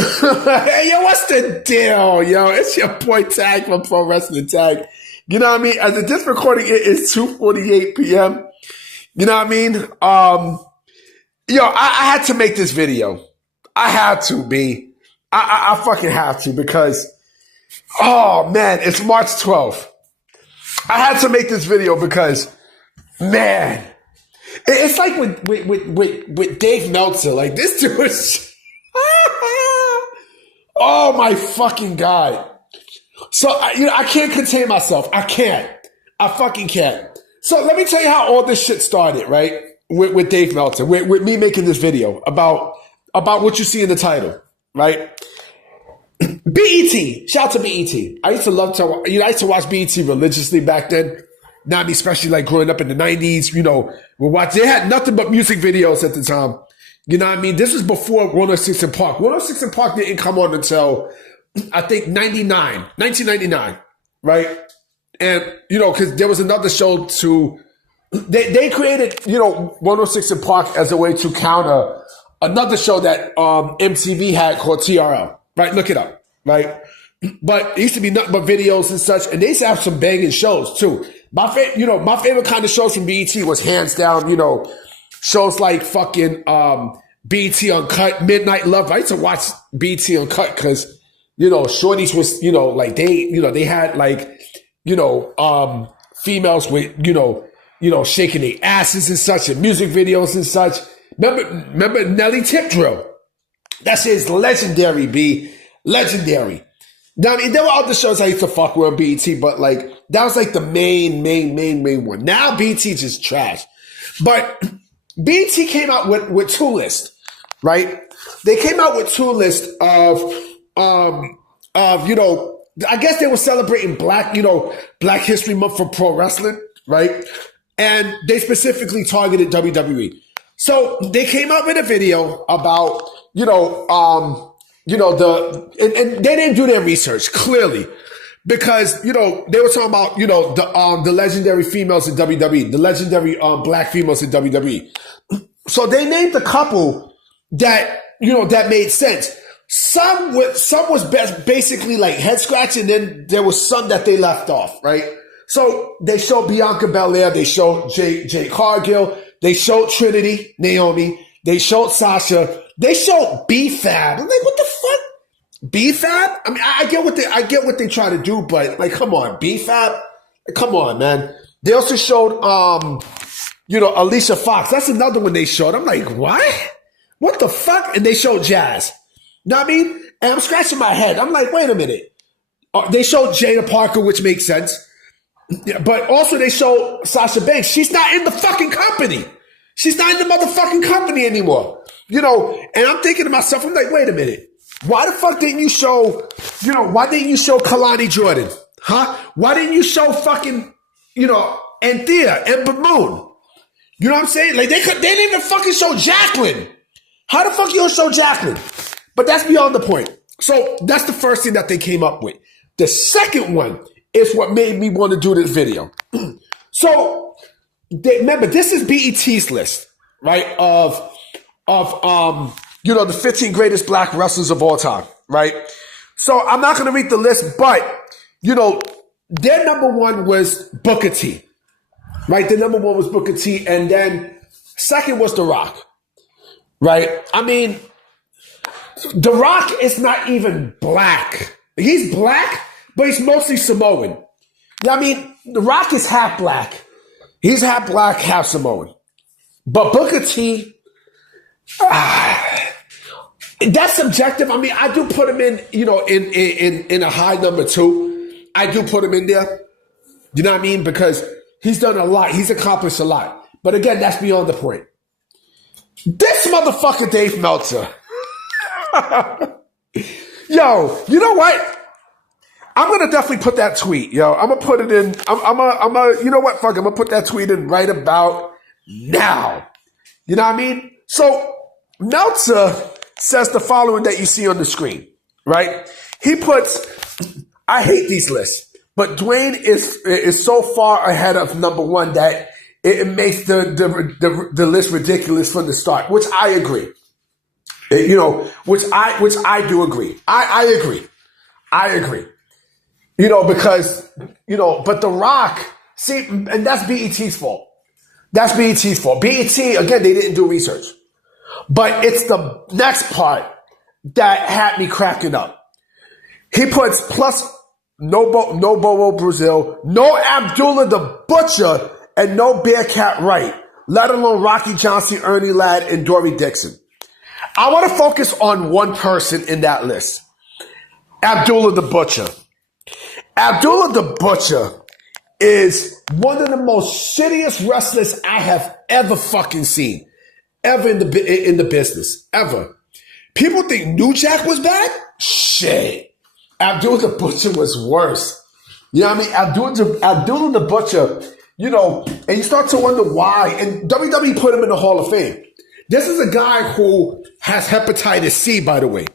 Hey, yo, what's the deal, yo? It's your boy Tag from Pro Wrestling Tag. You know what I mean? As of this recording, it is 2:48 p.m. You know what I mean? Yo, I had to make this video. I had to, B. I fucking have to because, oh man, it's March 12th. I had to make this video because, man, it's like with Dave Meltzer. Like, this dude is... Oh my fucking God. So, I can't contain myself. I can't. I fucking can't. So let me tell you how all this shit started, right? With Dave Meltzer, with me making this video about what you see in the title, right? BET. Shout out to BET. I used to I used to watch BET religiously back then. Not me, especially like growing up in the 90s, they had nothing but music videos at the time. You know what I mean? This was before 106 in Park. 106 in Park didn't come on until, I think, 1999, right? And, because there was another show they created, 106 in Park as a way to counter another show that MTV had called TRL, right? Look it up, right? But it used to be nothing but videos and such, and they used to have some banging shows too. My favorite kind of shows from BET was hands down, shows like fucking BET Uncut, Midnight Love. I used to watch BET Uncut because, shorties was, like they had like, females with, shaking their asses and such and music videos and such. Remember Nelly Tip Drill? That shit is legendary, B. Legendary. Now, I mean, there were other shows I used to fuck with on BET, but like, that was like the main one. Now BET just trash. But BET came out with two lists, right? They came out with two lists of, I guess they were celebrating Black History Month for pro wrestling, right? And they specifically targeted WWE. So they came out with a video about, and they didn't do their research, clearly. Because, they were talking about, the legendary females in WWE, the legendary Black females in WWE. So they named a couple that, that made sense. Some was basically like head scratching, then there was some that they left off, right? So they showed Bianca Belair, they showed Jade Cargill, they showed Trinity, Naomi, they showed Sasha, they showed B-Fab. I'm like, what the fuck? B-Fab? I mean, I get what they try to do, but like, come on, B-Fab? Like, come on, man. They also showed, Alicia Fox. That's another one they showed. I'm like, what? What the fuck? And they showed Jazz. You know what I mean? And I'm scratching my head. I'm like, wait a minute. They showed Jada Parker, which makes sense. Yeah, but also they showed Sasha Banks. She's not in the fucking company. She's not in the motherfucking company anymore. And I'm thinking to myself, I'm like, wait a minute. Why the fuck didn't you show, why didn't you show Kalani Jordan? Huh? Why didn't you show fucking, Anthea and Moon? You know what I'm saying? Like, they didn't even fucking show Jacqueline. How the fuck you don't show Jacqueline? But that's beyond the point. So that's the first thing that they came up with. The second one is what made me want to do this video. So remember, this is BET's list, right? Of the 15 greatest Black wrestlers of all time, right? So I'm not going to read the list, but, their number one was Booker T, right? Their number one was Booker T, and then second was The Rock, right? I mean, The Rock is not even black. He's black, but he's mostly Samoan. I mean, The Rock is half black. He's half black, half Samoan. But Booker T, that's subjective. I mean, I do put him in, in a high number two. I do put him in there. You know what I mean? Because he's done a lot. He's accomplished a lot. But again, that's beyond the point. This motherfucker Dave Meltzer. Yo, you know what? I'm going to definitely put that tweet, yo. I'm going to put it in. You know what? Fuck, I'm going to put that tweet in right about now. You know what I mean? So Meltzer says the following that you see on the screen, right? He puts, I hate these lists, but Dwayne is so far ahead of number one that it makes the list ridiculous from the start, which I agree. You know, which I do agree. I agree. I agree. You know, because, you know, but The Rock, see, and that's BET's fault. That's BET's fault. BET, again, they didn't do research. But it's the next part that had me cracking up. He puts plus no Bobo Brazil, no Abdullah the Butcher, and no Bearcat Wright, let alone Rocky Johnson, Ernie Ladd, and Dory Dixon. I want to focus on one person in that list. Abdullah the Butcher. Abdullah the Butcher is one of the most shittiest wrestlers I have ever fucking seen. Ever in the business. Ever. People think New Jack was bad? Shit. Abdullah the Butcher was worse. You know what I mean? Abdullah the Butcher, you know, and you start to wonder why. And WWE put him in the Hall of Fame. This is a guy who has hepatitis C, by the way.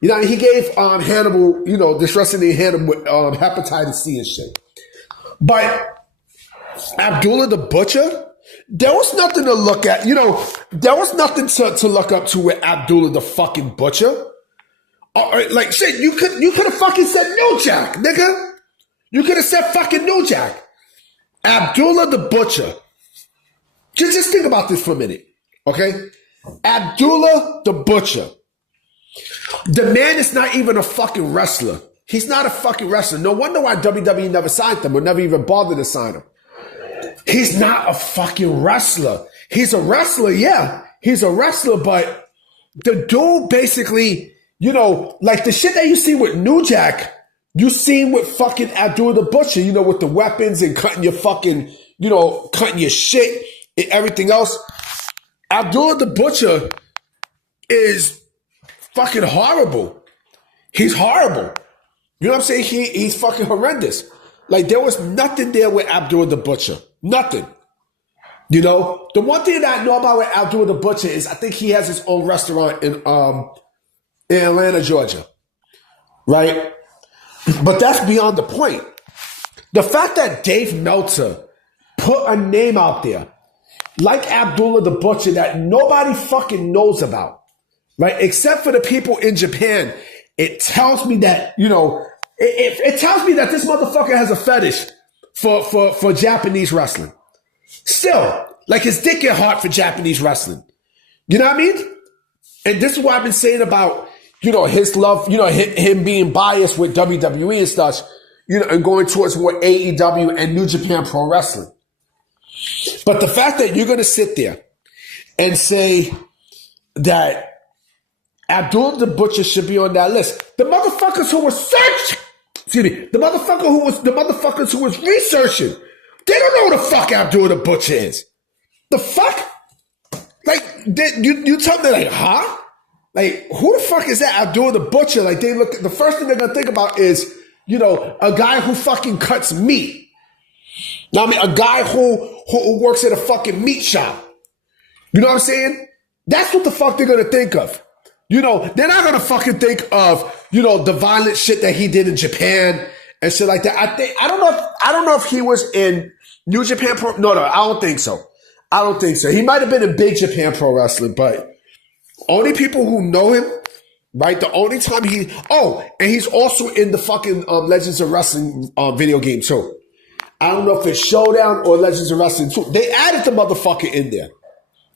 You know, he gave Hannibal, you know, this wrestler named Hannibal hepatitis C and shit. But Abdullah the Butcher, there was nothing to look at. You know, there was nothing to look up to with Abdullah the fucking Butcher. Like, shit, you could have fucking said New Jack, nigga. You could have said fucking New Jack. Abdullah the Butcher. Just think about this for a minute, okay? Abdullah the Butcher. The man is not even a fucking wrestler. He's not a fucking wrestler. No wonder why WWE never signed him or never even bothered to sign him. He's not a fucking wrestler. He's a wrestler, yeah. He's a wrestler, but the dude basically, you know, like the shit that you see with New Jack, you seen with fucking Abdullah the Butcher, you know, with the weapons and cutting your fucking, you know, cutting your shit and everything else. Abdullah the Butcher is fucking horrible. He's horrible. You know what I'm saying? He's fucking horrendous. Like, there was nothing there with Abdullah the Butcher. Nothing. You know? The one thing that I know about with Abdullah the Butcher is I think he has his own restaurant in Atlanta, Georgia. Right? But that's beyond the point. The fact that Dave Meltzer put a name out there like Abdullah the Butcher that nobody fucking knows about, right? Except for the people in Japan, it tells me that, you know, it tells me that this motherfucker has a fetish for Japanese wrestling. Still, like his dick get hard for Japanese wrestling. You know what I mean? And this is what I've been saying about, you know, his love, you know, him being biased with WWE and such, you know, and going towards more AEW and New Japan Pro Wrestling. But the fact that you're going to sit there and say that Abdullah the Butcher should be on that list, the motherfuckers who were the motherfuckers who was researching, they don't know who the fuck Abdullah the Butcher is. The fuck? Like, you tell me, like, huh? Like, who the fuck is that Abdullah the Butcher? Like, they look, the first thing they're gonna think about is, you know, a guy who fucking cuts meat. Now, I mean, a guy who works at a fucking meat shop. You know what I'm saying? That's what the fuck they're gonna think of. You know, they're not gonna fucking think of, you know, the violent shit that he did in Japan and shit like that. I don't know if he was in New Japan Pro. No, I don't think so. I don't think so. He might have been in Big Japan Pro Wrestling, but only people who know him, right? The only time and he's also in the fucking Legends of Wrestling video game too. I don't know if it's Showdown or Legends of Wrestling 2. They added the motherfucker in there.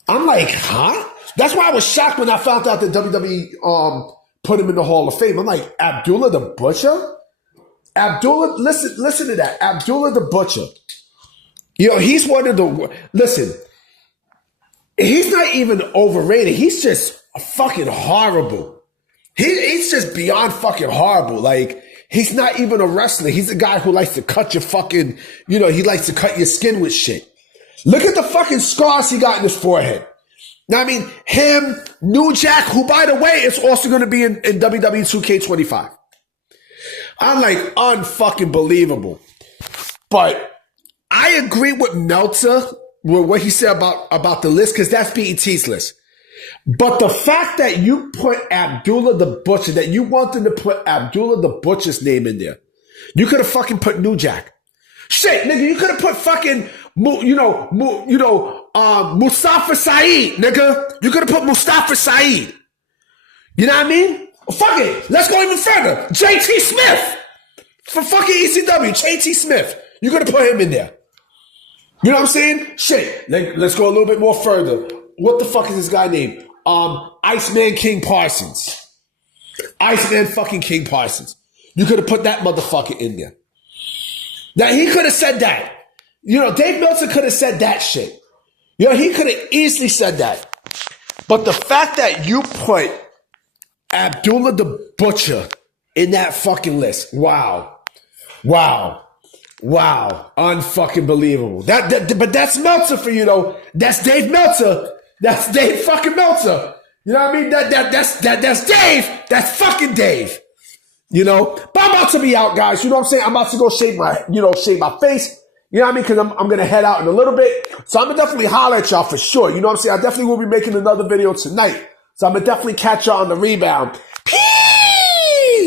I'm like, huh? That's why I was shocked when I found out that WWE put him in the Hall of Fame. I'm like, Abdullah the Butcher? Abdullah, listen to that. Abdullah the Butcher. You know, he's one of the, listen, he's not even overrated. He's just fucking horrible. He's just beyond fucking horrible. Like, he's not even a wrestler. He's a guy who likes to cut your fucking, you know, he likes to cut your skin with shit. Look at the fucking scars he got in his forehead. Now, I mean, him, New Jack, who, by the way, is also going to be in WWE 2K25. I'm like, unfucking believable. But I agree with Meltzer, with what he said about the list, because that's BET's list. But the fact that you put Abdullah the Butcher, that you wanted to put Abdullah the Butcher's name in there, you could have fucking put New Jack. Shit, nigga, you could have put fucking, Mustafa Saeed, nigga. You could have put Mustafa Saeed. You know what I mean? Well, fuck it. Let's go even further. JT Smith for fucking ECW. JT Smith. You're going to put him in there. You know what I'm saying? Shit. Let's go a little bit more further. What the fuck is this guy named? Iceman King Parsons. Iceman fucking King Parsons. You could have put that motherfucker in there. Now, he could have said that. You know, Dave Meltzer could have said that shit. You know, he could have easily said that. But the fact that you put Abdullah the Butcher in that fucking list, wow. Unfucking believable. But that's Meltzer for you, though. That's Dave Meltzer. That's Dave fucking Meltzer. You know what I mean? That's Dave. That's fucking Dave. You know? But I'm about to be out, guys. You know what I'm saying? I'm about to go shave my face. You know what I mean? Because I'm going to head out in a little bit. So I'm going to definitely holler at y'all for sure. You know what I'm saying? I definitely will be making another video tonight. So I'm going to definitely catch y'all on the rebound.